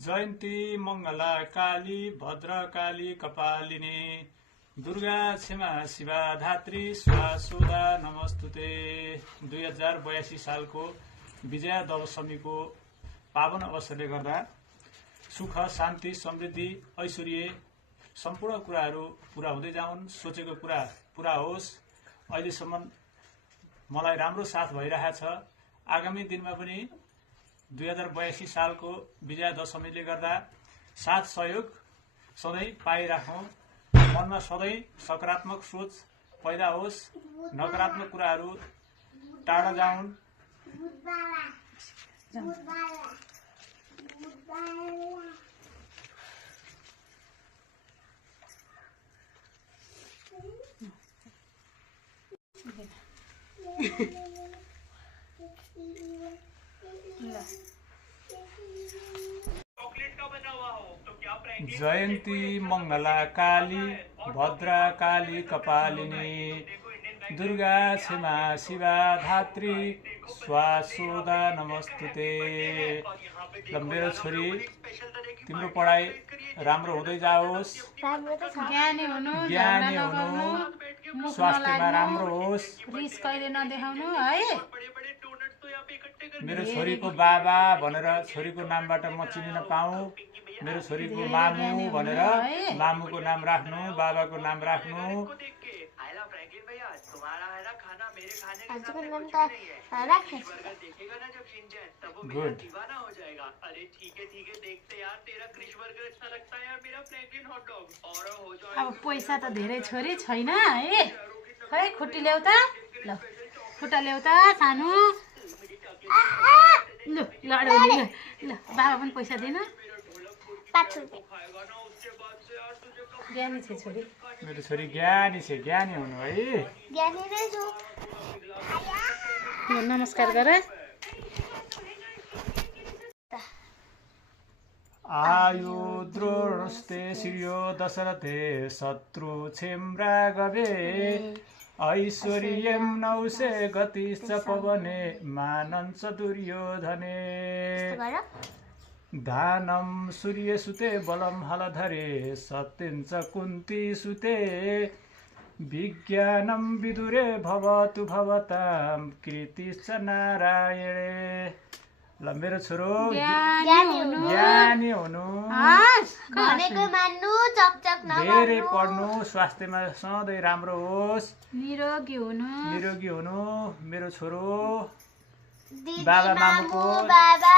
जयन्ती मंगला काली भद्रकाली कपालिनी दुर्गा क्षमा शिवा धात्री स्वासुदा नमस्तुते। 2082 सालको विजया दशमीको पावन अवसरले गर्दा सुख शान्ति समृद्धि ऐश्वर्य सम्पूर्ण कुराहरू पूरा हुँदै जाउन्, सोचेको कुरा पूरा होस्। अहिलेसम्म मलाई राम्रो साथ भइरहेको छ। आगामी दिनमा पनि 2082 सालको विजया दशमीले गर्दा साथ सहयोग सधैँ पाइराखौँ। मनमा सधैँ सकारात्मक सोच पैदा होस्, नकारात्मक कुराहरू टाढा जाउन्। जयन्ती मंगला काली भद्रा काली कपालिनी दुर्गा क्षमा शिवा धात्री स्वासुदा नमस्तुते। मेरो छोरी तिम्रो पढाइ राम्रो हुँदै जाओस्, ज्ञानी हुनु, स्वास्थ्यमा राम्रो होस्। रिस कहिले नदेखाउनु है। मेरो छोरीको बाबा भनेर छोरीको नामबाट म चिनिन पाऊँ। मेरो छोरीको मामु भनेर मामुको नाम राख्नु, बाबाको नाम राख्नु। गुड। अब पैसा त धेरै छोरी छैन है। खै खुट्टी ल्याउ त, ल खुट्टा ल्याउ त सानो। ल लडौली ल, ल बाबा पनि पैसा दिन। 5 रुपियाँ। ज्ञानी छ छोरी। मेरो छोरी ज्ञानी छ, ज्ञानी हुनु है। ज्ञानी नै छु। नमस्कार गर। आयु द्रोणस्ते श्रियो दशरथे शत्रु क्षेम्रा गवे ऐश्वर्यं नौसे गतिश्च पवने मानञ्च दुर्योधने। दानं सूर्यसुते बलं हलधरे सत्यञ्च कुन्ती सुते विज्ञानं विदुरे भवतु भवतां कीर्तिश्च नारायणे। ल मेरो छोरो ज्ञानी हुनु, भनेको मान्नु, चकचक नगर्नु, धेरै पढ्नु, स्वास्थ्यमा सधैँ राम्रो होस्, निरोगी हुनु। मेरो छोरो दिदी बाबा मामु मामुको बाबा